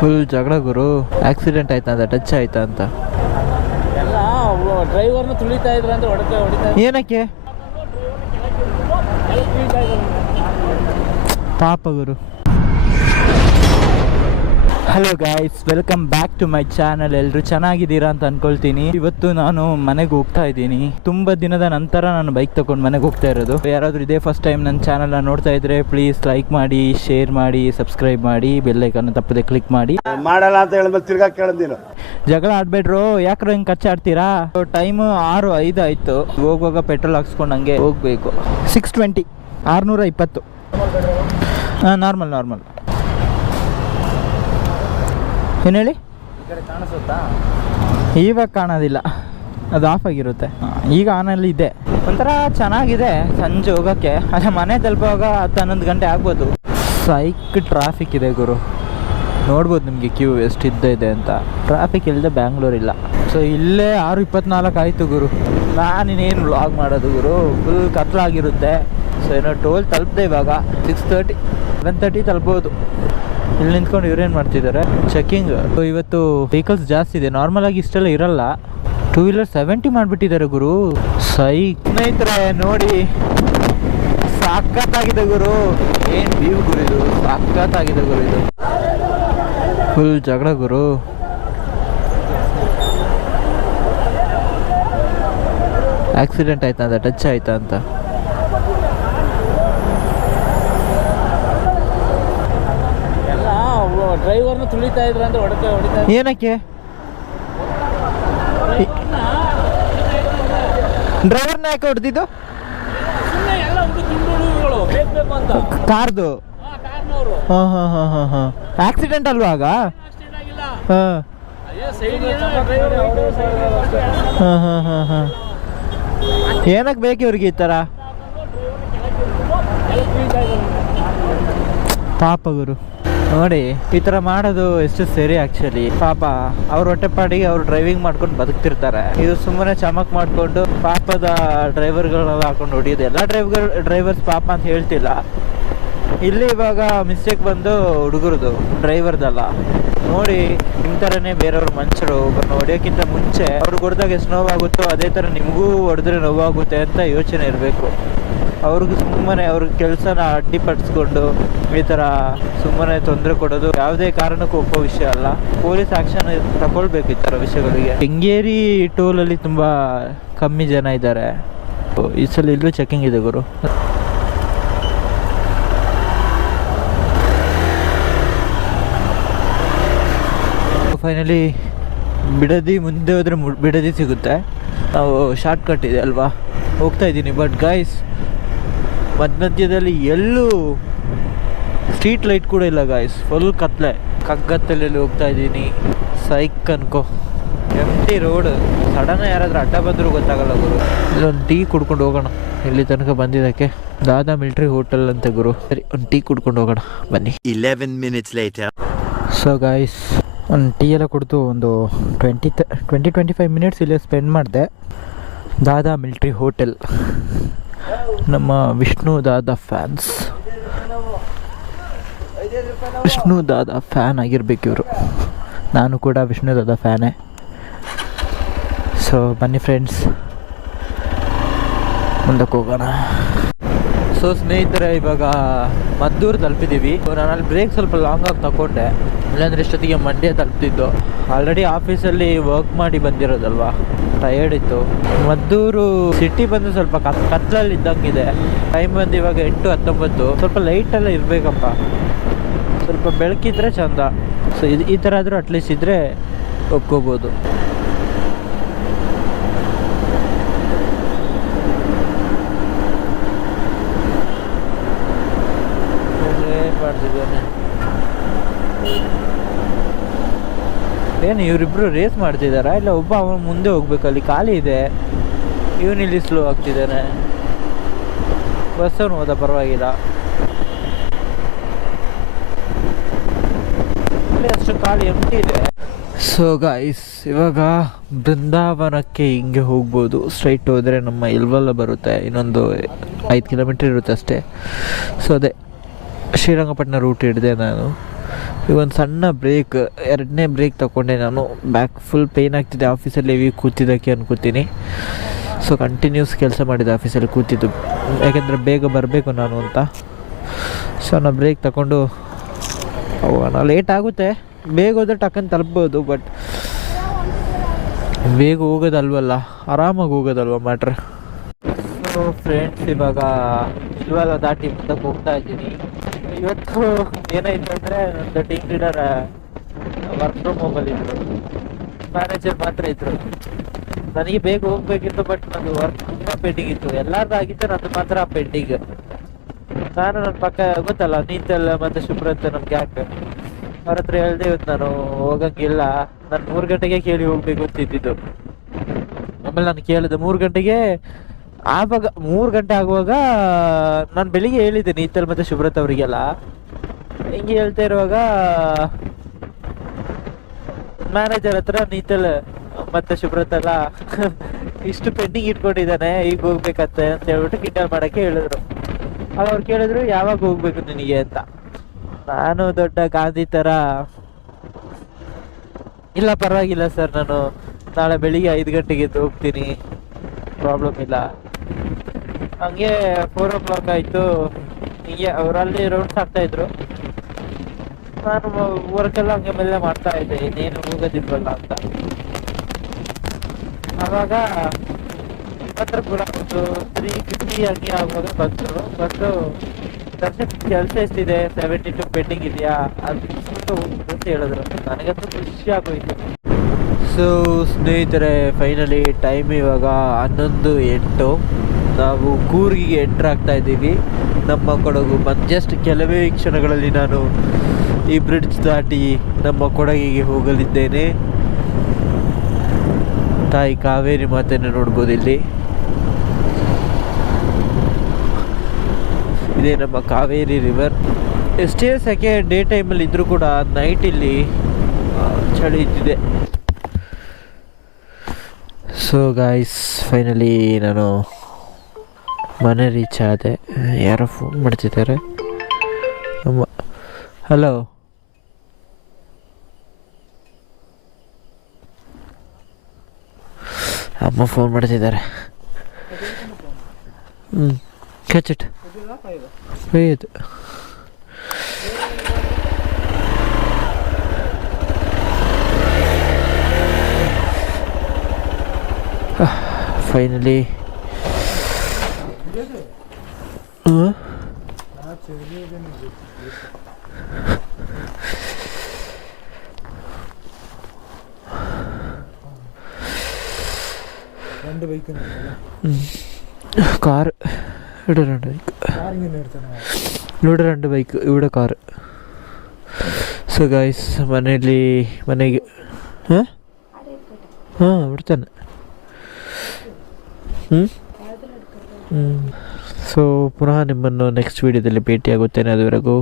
Full ಜಗಳ ಗುರು accident ಆಯ್ತಾ ಅಂತ ಟಚ್ ಆಯ್ತಾ ಅಂತ ಎಲ್ಲ ಡ್ರೈವರ್ನ ತುಳಿತಾ ಇದ್ರ ಅಂತ ಹೊಡೆತ ಹೊಡಿತಾ ಏನಕ್ಕೆ ಪಾಪ ಗುರು hello guys welcome back to my channel ಎಲ್ಲರೂ ಚೆನ್ನಾಗಿದ್ದೀರಾ ಅಂತ ಅನ್ಕೊಳ್ತೀನಿ. ಇವತ್ತು ನಾನು ಮನೆಗೆ ಹೋಗ್ತಾ ಇದ್ದೀನಿ. ತುಂಬ ದಿನದ ನಂತರ ನಾನು ಬೈಕ್ ತಗೊಂಡು ಮನೆಗೆ ಹೋಗ್ತಾ ಇರೋದು. ಯಾರಾದರೂ ಇದೇ ಫಸ್ಟ್ ಟೈಮ್ ನನ್ನ ಚಾನಲ್ನ ನೋಡ್ತಾ ಇದ್ರೆ ಪ್ಲೀಸ್ ಲೈಕ್ ಮಾಡಿ ಶೇರ್ ಮಾಡಿ ಸಬ್ಸ್ಕ್ರೈಬ್ ಮಾಡಿ ಬೆಲ್ಲೈಕನ್ನು ತಪ್ಪದೆ ಕ್ಲಿಕ್ ಮಾಡಿ. ಮಾಡಲ್ಲ ಅಂತ ಹೇಳಿದ್ಮೇಲೆ ತಿರ್ಗಾ ಕೇಳದ್ ನೀನು. ಜಗಳ ಆಡ್ಬೇಡ್ರು ಯಾಕ್ರೋ ಹಿಂಗೆ ಕಚ್ಚಾಡ್ತೀರಾ? ಟೈಮ್ ಆರು ಐದು ಆಯಿತು. ಹೋಗುವಾಗ ಪೆಟ್ರೋಲ್ ಹಾಕ್ಸ್ಕೊಂಡು ಹಂಗೆ ಹೋಗ್ಬೇಕು. ಸಿಕ್ಸ್ ಟ್ವೆಂಟಿ ಆರುನೂರ ಇಪ್ಪತ್ತು. ಹಾಂ ನಾರ್ಮಲ್ ನಾರ್ಮಲ್ ಏನು ಹೇಳಿ? ಕಾಣಿಸುತ್ತಾ? ಇವಾಗ ಕಾಣೋದಿಲ್ಲ. ಅದು ಆಫ್ ಆಗಿರುತ್ತೆ. ಈಗ ಆನಲ್ಲಿ ಇದೆ. ಒಂಥರ ಚೆನ್ನಾಗಿದೆ ಸಂಜೆ ಹೋಗೋಕ್ಕೆ. ಅದೇ ಮನೆ ತಲುಪುವಾಗ ಹತ್ತು ಹನ್ನೊಂದು ಗಂಟೆ ಆಗ್ಬೋದು. ಸೈಕ್ ಟ್ರಾಫಿಕ್ ಇದೆ ಗುರು. ನೋಡ್ಬೋದು ನಿಮಗೆ ಕ್ಯೂ ಎಷ್ಟಿದ್ದ ಇದೆ ಅಂತ. ಟ್ರಾಫಿಕ್ ಇಲ್ಲದೆ ಬ್ಯಾಂಗ್ಳೂರಿಲ್ಲ ಸೊ ಇಲ್ಲೇ ಆರು ಇಪ್ಪತ್ನಾಲ್ಕು ಆಯಿತು ಗುರು. ನಾನಿನ್ನೇನು ವ್ಲಾಗ್ ಮಾಡೋದು ಗುರು? ಫುಲ್ ಕತ್ಲಾಗಿರುತ್ತೆ. ಸೊ ಏನೋ ಟೋಲ್ ತಲುಪ್ದೆ ಇವಾಗ. ಸಿಕ್ಸ್ ತರ್ಟಿ ಸೆವೆನ್ ತರ್ಟಿ ತಲುಪ್ಬೋದು. ಇಲ್ಲಿ ನಿಂತ್ಕೊಂಡು ಇವ್ರೇನು ಮಾಡ್ತಿದ್ದಾರೆ ಚೆಕಿಂಗ್ ಇವತ್ತು ವೆಹಿಕಲ್ಸ್ ಜಾಸ್ತಿ ಇದೆ. ನಾರ್ಮಲ್ ಆಗಿ ಇಷ್ಟೆಲ್ಲ ಇರಲ್ಲ. ಟೂ ವೀಲರ್ ಸೆವೆಂಟಿ ಮಾಡಿಬಿಟ್ಟಿದ್ದಾರೆ ಗುರು. ಸೈ ಸ್ನೇಹಿತರೆ, ನೋಡಿ. ಸಾಕತ್ತಾಗಿದೆ ಗುರು. ಏನು ವ್ಯೂ ಗುರು ಇದು? ಸಾಕತ್ತಾಗಿದೆ ಗುರು ಇದು. ಫುಲ್ ಜಗಳ ಗುರು. ಆಕ್ಸಿಡೆಂಟ್ ಆಯ್ತಾ ಅಂತ? ಟಚ್ ಆಯ್ತಾ ಅಂತ ಎಲ್ಲ ಡ್ರೈವರ್ನ ತುಳಿತಾ ಇದ್ರ ಅಂದ್ರೆ ಹೊಡೆತ ಹೊಡಿತಾ ಏನಕ್ಕೆ? ಡ್ರೈವರ್ನ ಯಾಕೆ ಹೊಡೆದಿದ್ದು? ಕಾರ್ದು? ಹಾ ಹಾಂ ಹಾಂ ಹಾಂ ಹಾಂ. ಆಕ್ಸಿಡೆಂಟ್ ಅಲ್ವಾ ಆಗ? ಹಾಂ ಹಾಂ ಹಾಂ ಹಾಂ ಹಾಂ. ಏನಕ್ಕೆ ಬೇಕು ಇವ್ರಿಗೆ ಈ ಥರ? ಪಾಪ ಗುರು. ನೋಡಿ, ಈ ತರ ಮಾಡೋದು ಎಷ್ಟು ಸರಿ ಆಕ್ಚುಲಿ ಪಾಪ, ಅವ್ರ ಹೊಟ್ಟೆಪಾಡಿಗೆ ಅವ್ರು ಡ್ರೈವಿಂಗ್ ಮಾಡ್ಕೊಂಡು ಬದುಕ್ತಿರ್ತಾರೆ. ಇದು ಸುಮ್ಮನೆ ಚಮಕ್ ಮಾಡ್ಕೊಂಡು ಪಾಪದ ಡ್ರೈವರ್ಗಳನ್ನೆಲ್ಲ ಹಾಕೊಂಡು ಹೊಡಿಯೋದು. ಎಲ್ಲ ಡ್ರೈವರ್ ಡ್ರೈವರ್ಸ್ ಪಾಪ ಅಂತ ಹೇಳ್ತಿಲ್ಲ. ಇಲ್ಲಿ ಇವಾಗ ಮಿಸ್ಟೇಕ್ ಬಂದು ಹುಡುಗರದು ಡ್ರೈವರ್ದಲ್ಲ ನೋಡಿ ನಿಮ್ಮ ಥರನೇ ಬೇರೆಯವ್ರ ಮನುಷ್ಯರು ಒಬ್ಬರನ್ನ ಹೊಡೆಯೋಕ್ಕಿಂತ ಮುಂಚೆ ಅವ್ರಿಗೆ ಹೊಡೆದಾಗ ಎಷ್ಟು ನೋವಾಗುತ್ತೋ ಅದೇ ಥರ ನಿಮಗೂ ಹೊಡೆದ್ರೆ ನೋವಾಗುತ್ತೆ ಅಂತ ಯೋಚನೆ ಇರಬೇಕು. ಅವ್ರಿಗೆ ಸುಮ್ಮನೆ ಅವ್ರ ಕೆಲಸನ ಅಡ್ಡಿಪಡಿಸ್ಕೊಂಡು ಈ ಥರ ಸುಮ್ಮನೆ ತೊಂದರೆ ಕೊಡೋದು ಯಾವುದೇ ಕಾರಣಕ್ಕೂ ಒಪ್ಪೋ ವಿಷಯ ಅಲ್ಲ. ಪೊಲೀಸ್ ಆಕ್ಷನ್ ತಗೊಳ್ಬೇಕು ಈ ಥರ ವಿಷಯಗಳಿಗೆ. ಕೆಂಗೇರಿ ಟೋಲಲ್ಲಿ ತುಂಬ ಕಮ್ಮಿ ಜನ ಇದ್ದಾರೆ. ಈ ಸಲ ಇಲ್ಲೂ ಚೆಕಿಂಗ್ ಇದೆ ಗುರು. ಫೈನಲಿ ಬಿಡದಿ ಮುಂದೆ ಹೋದರೆ ಬಿಡದಿ ಸಿಗುತ್ತೆ. ನಾವು ಶಾರ್ಟ್ ಕಟ್ ಇದೆ ಅಲ್ವಾ? ಹೋಗ್ತಾ ಇದ್ದೀನಿ ಬಟ್ ಗಾಯ್ಸ್ ಮಧ್ಯ ಮಧ್ಯದಲ್ಲಿ ಎಲ್ಲೂ ಸ್ಟ್ರೀಟ್ ಲೈಟ್ ಕೂಡ ಇಲ್ಲ ಗಾಯ್ಸ್ ಫುಲ್ ಕತ್ಲೆ. ಕಗ್ಗತ್ತಲೆಲ್ಲಿ ಹೋಗ್ತಾ ಇದ್ದೀನಿ. ಸೈಕ್ ಅನ್ಕೋ. ಎಂಟಿ ರೋಡ್ ಸಡನ್ ಯಾರಾದ್ರೂ ಅಡ್ಡ ಬಂದರೂ ಗೊತ್ತಾಗಲ್ಲ ಗುರು. ಇಲ್ಲೊಂದು ಟೀ ಕುಡ್ಕೊಂಡು ಹೋಗೋಣ. ಇಲ್ಲಿ ತನಕ ಬಂದಿದ್ದಕ್ಕೆ. ದಾದಾ ಮಿಲ್ಟ್ರಿ ಹೋಟೆಲ್ ಅಂತ ಗುರು. ಸರಿ ಒಂದು ಟೀ ಕುಡ್ಕೊಂಡು ಹೋಗೋಣ. ಬನ್ನಿ. Eleven minutes late so guys ಒಂದು ಟೀ ಎಲ್ಲ ಕುಡಿದು ಒಂದು twenty twenty twenty five minutes ಇಲ್ಲೇ ಸ್ಪೆಂಡ್ ಮಾಡಿದೆ. Dada military hotel. ನಮ್ಮ ವಿಷ್ಣು ದಾದಾ ಫ್ಯಾನ್ಸ್. ವಿಷ್ಣು ದಾದಾ ಫ್ಯಾನ್ ಆಗಿರ್ಬೇಕು ಇವರು. ನಾನು ಕೂಡ ವಿಷ್ಣು ದಾದಾ ಫ್ಯಾನೇ. ಸೊ ಬನ್ನಿ ಫ್ರೆಂಡ್ಸ್ ಮುಂದಕ್ಕೆ ಹೋಗೋಣ. ಸೊ ಸ್ನೇಹಿತರೆ, ಇವಾಗ ಮದ್ದೂರು ತಲುಪಿದ್ದೀವಿ. ನಾನು ಅಲ್ಲಿ ಬ್ರೇಕ್ ಸ್ವಲ್ಪ ಲಾಂಗ್ ಆಗಿ ತಗೊಂಡೆ. ಇಲ್ಲಾಂದ್ರೆ ಇಷ್ಟೊತ್ತಿಗೆ ಮಂಡ್ಯ ತಲುಪ್ತಿದ್ದು. ಆಲ್ರೆಡಿ ಆಫೀಸಲ್ಲಿ ವರ್ಕ್ ಮಾಡಿ ಬಂದಿರೋದಲ್ವಾ? ಟಯರ್ಡ್ ಇತ್ತು. ಮದ್ದೂರು ಸಿಟಿ ಬಂದು ಸ್ವಲ್ಪ ಕತ್ ಕತ್ಲಲ್ಲಿ ಇದ್ದಂಗಿದೆ. ಟೈಮ್ ಬಂದು ಇವಾಗ ಎಂಟು ಹತ್ತೊಂಬತ್ತು. ಸ್ವಲ್ಪ ಲೈಟೆಲ್ಲ ಇರಬೇಕಪ್ಪ. ಸ್ವಲ್ಪ ಬೆಳಕಿದ್ರೆ ಚಂದ. ಸೊ ಇದು ಈ ಥರ ಆದರೂ ಅಟ್ಲೀಸ್ಟ್ ಇದ್ದರೆ ಒಪ್ಕೋಬೋದು. ಏನ್, ಇವರಿಬ್ರು ರೇಸ್ ಮಾಡ್ತಿದ್ದಾರಾ? ಇಲ್ಲ ಒಬ್ಬ ಅವನು ಮುಂದೆ ಹೋಗ್ಬೇಕು, ಅಲ್ಲಿ ಖಾಲಿ ಇದೆ. ಇವನು ಇಲ್ಲಿ ಸ್ಲೋ ಆಗ್ತಿದ್ದಾನೆ. ಬಸ್ ಅವನು ಹೋದ ಪರವಾಗಿಲ್ಲ. ಅಷ್ಟು ಖಾಲಿ ಎಂಟಿ ಇದೆ. ಸೊ ಗಾಯ್ಸ್ ಇವಾಗ ಬೃಂದಾವನಕ್ಕೆ ಹಿಂಗೆ ಹೋಗ್ಬೋದು. ಸ್ಟ್ರೈಟ್ ಹೋದರೆ ನಮ್ಮ ಇಲ್ವಲ್ಲ ಬರುತ್ತೆ. ಇನ್ನೊಂದು ಐದು ಕಿಲೋಮೀಟ್ರ್ ಇರುತ್ತೆ ಅಷ್ಟೇ. ಸೊ ಅದೇ. ಶ್ರೀರಂಗಪಟ್ಟಣ ರೂಟ್ ಹಿಡಿದೆ ನಾನು. ಈಗ ಒಂದು ಸಣ್ಣ ಬ್ರೇಕ್ ಎರಡನೇ ಬ್ರೇಕ್ ತಗೊಂಡೆ ನಾನು. ಬ್ಯಾಕ್ ಫುಲ್ ಪೇಯ್ನ್ ಆಗ್ತಿದೆ ಆಫೀಸಲ್ಲಿ ಹೆವಿ ಕೂತಿದ್ದಕ್ಕೆ ಅನ್ಕೋತೀನಿ. ಸೊ ಕಂಟಿನ್ಯೂಸ್ ಕೆಲಸ ಮಾಡಿದೆ ಆಫೀಸಲ್ಲಿ ಕೂತಿದ್ದು. ಯಾಕೆಂದರೆ ಬೇಗ ಬರಬೇಕು ನಾನು ಅಂತ. ಸೊ ನಾನು ಬ್ರೇಕ್ ತಗೊಂಡು ಹೋಗೋಣ. ಲೇಟ್ ಆಗುತ್ತೆ. ಬೇಗ ಹೋದ್ರೆ ಟಕ್ಕನ್ ತಲುಪ್ಬೋದು ಬಟ್ ಬೇಗ ಹೋಗೋದಲ್ವಲ್ಲ? ಆರಾಮಾಗಿ ಹೋಗೋದಲ್ವ ಮ್ಯಾಟ್ರ್ ಸೊ ಫ್ರೆಂಡ್ಸ್ ಇವಾಗ ಇವಾಗ ದಾಟಿ ಮುಂದಕ್ಕೆ ಹೋಗ್ತಾ ಇದ್ದೀನಿ. ಇವತ್ತು ಏನಾಯ್ತು ಅಂದ್ರೆ ನಂದು ಟೀಮ್ ಲೀಡರ್ ವರ್ಕ್ ಫ್ರಮ್ ಹೋಮಲ್ಲಿ ಇದ್ರು. ಮ್ಯಾನೇಜರ್ ಮಾತ್ರ ಇದ್ರು. ನನಗೆ ಬೇಗ ಹೋಗ್ಬೇಕಿತ್ತು ಬಟ್ ನಂದು ವರ್ಕ್ ಪೆಂಡಿಂಗ್ ಇತ್ತು. ಎಲ್ಲಾರ್ದು ಆಗಿತ್ತು, ನಂದು ಮಾತ್ರ ಪೆಂಡಿಂಗ್ ನಾನು ನನ್ನ ಪಕ್ಕ ಗೊತ್ತಲ್ಲ, ನೀತೆಲ್ಲ ಮತ್ತೆ ಶುಭ್ರತೆ ನಮ್ಗೆ ಯಾಕೆ? ಅವ್ರ ಹತ್ರ ಹೇಳ್ದೆ ಇವತ್ತು ನಾನು ಹೋಗಂಗಿಲ್ಲ. ನಾನು ಮೂರು ಗಂಟೆಗೆ ಕೇಳಿ ಹೋಗ್ಬೇಕು ಅಂತಿದ್ದಿದ್ದು. ಆಮೇಲೆ ನಾನು ಕೇಳಿದೆ, ಮೂರು ಗಂಟೆಗೆ ಆವಾಗ ಮೂರು ಗಂಟೆ ಆಗುವಾಗ ನಾನು ಬೆಳಿಗ್ಗೆ ಹೇಳಿದ್ದೆ ನೀತಲ್ ಮತ್ತೆ ಶುಭ್ರತ್ ಅವರಿಗೆಲ್ಲ. ಹಿಂಗೆ ಹೇಳ್ತಾ ಇರುವಾಗ ಮ್ಯಾನೇಜರ್ ಹತ್ರ ನೀತಲ್, ಮತ್ತೆ ಶುಭ್ರತ್ ಎಲ್ಲ, ಇಷ್ಟು ಪೆಂಡಿಂಗ್ ಇಟ್ಕೊಂಡಿದ್ದಾನೆ, ಈಗ ಹೋಗ್ಬೇಕಂತೆ ಅಂತ ಹೇಳ್ಬಿಟ್ಟು ಕಿಂಡಲ್ ಮಾಡಕ್ಕೆ ಹೇಳಿದ್ರು. ಅವ್ರು ಕೇಳಿದ್ರು, ಯಾವಾಗ ಹೋಗ್ಬೇಕು ನಿನಗೆ ಅಂತ. ನಾನು ದೊಡ್ಡ ಗಾಂಧಿ ಥರ ಇಲ್ಲ ಪರವಾಗಿಲ್ಲ ಸರ್ ನಾನು, ನಾಳೆ ಬೆಳಿಗ್ಗೆ ಐದು ಗಂಟೆಗೆ ಹೋಗ್ತೀನಿ ಪ್ರಾಬ್ಲಮ್ ಇಲ್ಲ. ಹಂಗೆ ಫೋರ್ ಓ ಕ್ಲಾಕ್ ಆಯಿತು. ಹಿಂಗೆ ಅವರಲ್ಲಿ ರೌಂಡ್ಸ್ ಆಗ್ತಾ ಇದ್ರು. ನಾನು ವರ್ಕೆಲ್ಲ ಹಂಗೆ ಮೇಲೆ ಮಾಡ್ತಾ ಇದ್ದೆ. ಇನ್ನೇನು ಹೋಗೋದಿಲ್ವಲ್ಲ ಅಂತ. ಆವಾಗ ಇಪ್ಪತ್ತರ ಕೂಡ ಒಂದು ತ್ರೀ ಫಿಫ್ಟಿ ಹಂಗೆ ಆಗುವಾಗ ಬಂದರು. ಬಂದು ದರ್ಶನ್ ಕೆಲಸ ಎಷ್ಟಿದೆ? ಸೆವೆಂಟಿ ಟು ಪೆಂಡಿಂಗ್ ಇದೆಯಾ? ಅದು ಅಂತ ಹೇಳಿದ್ರು. ನನಗಂತೂ ಖುಷಿ ಆಗೋಯ್ತು. ಸೊ, ಸ್ನೇಹಿತರೆ ಫೈನಲಿ ಟೈಮ್ ಇವಾಗ ಹನ್ನೊಂದು ಎಂಟು. ನಾವು ಕೂರ್ಗಿಗೆ ಎಂಟ್ರ್ ಆಗ್ತಾ ಇದ್ದೀವಿ. ನಮ್ಮ ಕೊಡಗು ಬಂದು ಜಸ್ಟ್ ಕೆಲವೇ ಕ್ಷಣಗಳಲ್ಲಿ ನಾನು ಈ ಬ್ರಿಡ್ಜ್ ದಾಟಿ ನಮ್ಮ ಕೊಡಗಿಗೆ ಹೋಗಲಿದ್ದೇನೆ. ತಾಯಿ ಕಾವೇರಿ ಮಾತೆಯನ್ನು ನೋಡ್ಬೋದು ಇಲ್ಲಿ. ಇದೇ ನಮ್ಮ ಕಾವೇರಿ ರಿವರ್ ಎಷ್ಟೇ ಸೆಕೆ ಡೇ ಟೈಮಲ್ಲಿ ಇದ್ದರೂ ಕೂಡ ನೈಟ್ ಇಲ್ಲಿ ಚಳಿ ಇದ್ದಿದೆ. ಸೊ ಗಾಯ್ಸ್ ಫೈನಲಿ ನಾನು ಮನೆ ರೀಚ್ ಆದೆ. ಯಾರೋ ಫೋನ್ ಮಾಡ್ತಿದ್ದಾರೆ. ಅಮ್ಮ ಹಲೋ ಅಮ್ಮ ಫೋನ್ ಮಾಡ್ತಿದ್ದಾರೆ. ಹ್ಞೂ ಕೆಚ್ಚಿಟ್ ಒಯ್ಯೋದು. ഫൈനലി കാർ ഇവിടെ രണ്ട് ബൈക്ക്. ഇവിടെ രണ്ട് ബൈക്ക് ഇവിടെ കാറ് സോ ഗൈസ് മനലി മന ആ ഇവിടെ തന്നെ. ಸೊ ಪುನಃ ನಿಮ್ಮನ್ನು ನೆಕ್ಸ್ಟ್ ವೀಡಿಯೋದಲ್ಲಿ ಭೇಟಿಯಾಗುತ್ತೇನೆ ಅದುವರೆಗೂ.